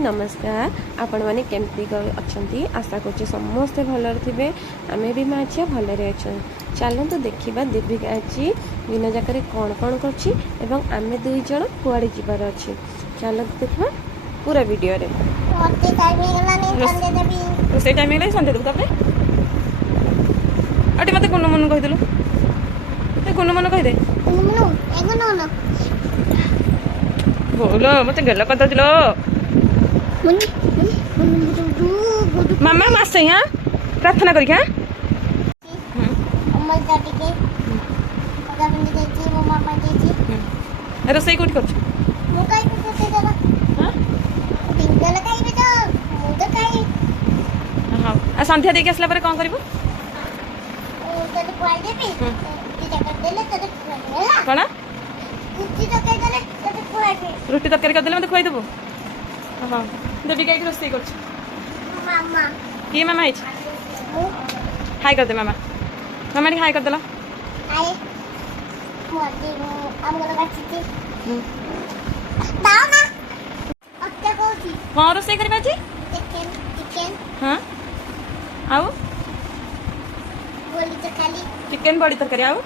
नमस्कार आपण मैंने केमती अच्छा आशा कर समस्ते भल थे आम भी माँ झील भलरे अच्छा चलते देखा देविका आज दिन जाक कौन कौन करम दुई जन कुआड़े जीवार अच्छे चलते देखा पूरा वीडियो रे रोसे टाइम सन्ध्या देव तापर अटे मत कुन मन कहीदेलु कुन मन कहीदे बोल मत गेल कर मामा मासे हाँ प्रार्थना करी हाँ रोसई कौट कर सन्ध्या देके आसला कौन कर कौन रुटी तरकारी करदे मत खुआईदेबू हाँ देविका एक रोसई कर किए मामा हाय कर दे मामा मामा हाय कर देला हाँ रोसई कर हाँ आउ चिकेन बड़ी तरकारी आउ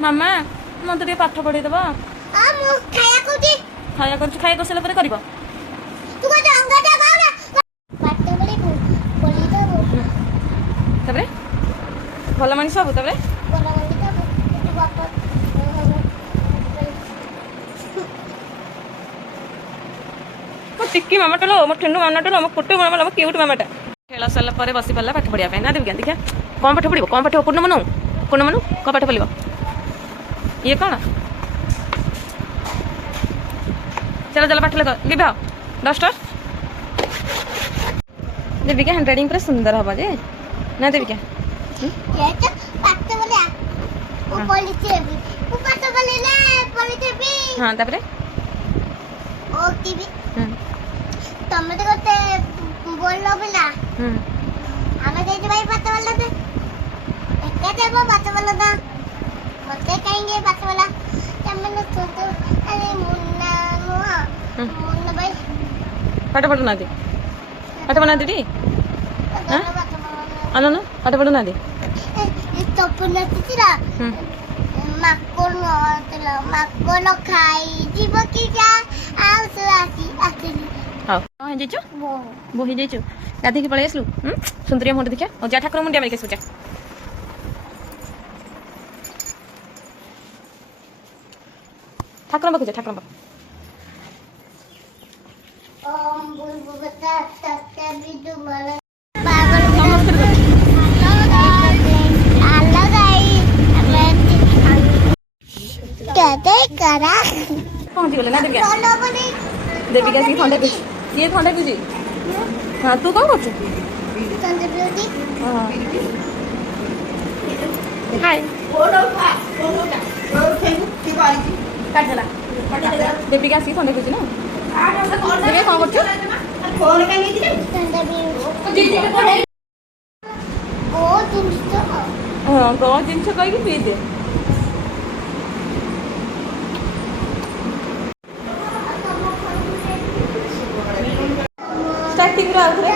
मामा मत टे पाठ पढ़े दबा खाया कर सारा पर कर भल मनीष सब टिक्की मामाटा लो मो ठेनु मामाटा लो मो कुटु मामा मो क्यूट मामाटा खेल सारा पर बसी पाला पाठ पढ़िया ना देवी देखा कौन पाठ पढ़ो कौन पाठ पूर्ण मनु कौन पाठ पढ़ ये कौन चलो चलो पाठ लिख डस्टर देविका हैंड राइटिंग पूरा सुंदर हवा जे ना देविका हाँ तापरे तमे तो करते बोल बिना आमे जाई भाई पात वाला दे एका देबो पात वाला दा मते कहेंगे पात वाला तमे न तो अरे मुन्ना मुन्ना भाई पाठ पढ़ना दे पाठ बना दे हां आनो ना पाठ पढ़ना दे तो पुना तिरा माकोनो खाई जीव की जा आसु आसी आसी हाँ हाँ जाइचु बो ही जाइचु गाधी की पळे आसलु सुंदरिया मोंड देखा और जा ठाकुर मुंडिया माइके सुजा ठाकुर बाकु जा ठाकुर बाकु ओम बुलबुलता तत्ते बिदु मला करा पहुंची गले ना देविका सी थंडा पी ये थंडा पीजी हाँ तू कौन कर हाय देविका सी थंडा पीजी ना देविका कौन कर हाँ गो जिनस कहीं पी दे स्टार्टिंग रे आउथरे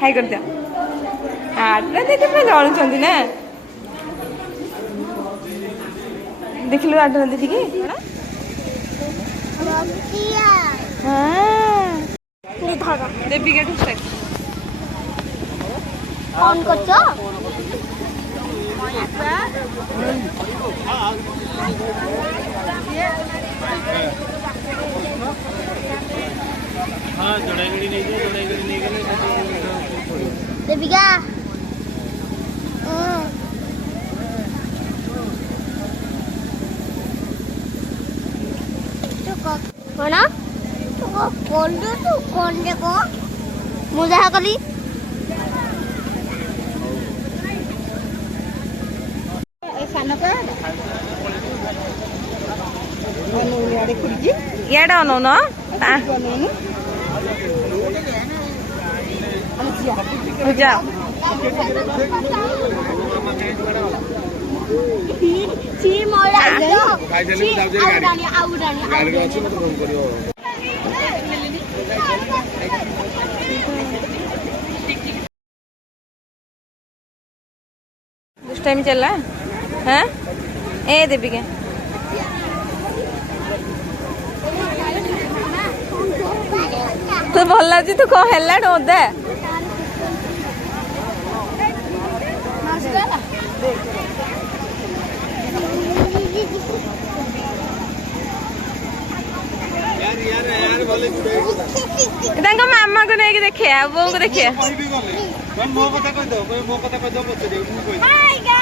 हाय कर दिया आटला दे पे जाणु छंदी ना देखलु आठ नदी की हाँ देवी गेट स्टार्ट कौन करछो କଣ ତୁ କଣ୍ଡୁ ତୁ କଣ୍ଡେ କ ମୁଁ ଯାହା କଲି ଇଆଡ଼େ ଅନଉନ ଯାଅ ଛି ମଇଳା टाइम चला हाँ ए देवी के तो भल लगे तू कौन है ओदे मामा को नहीं देखिए बो को देखिए हाय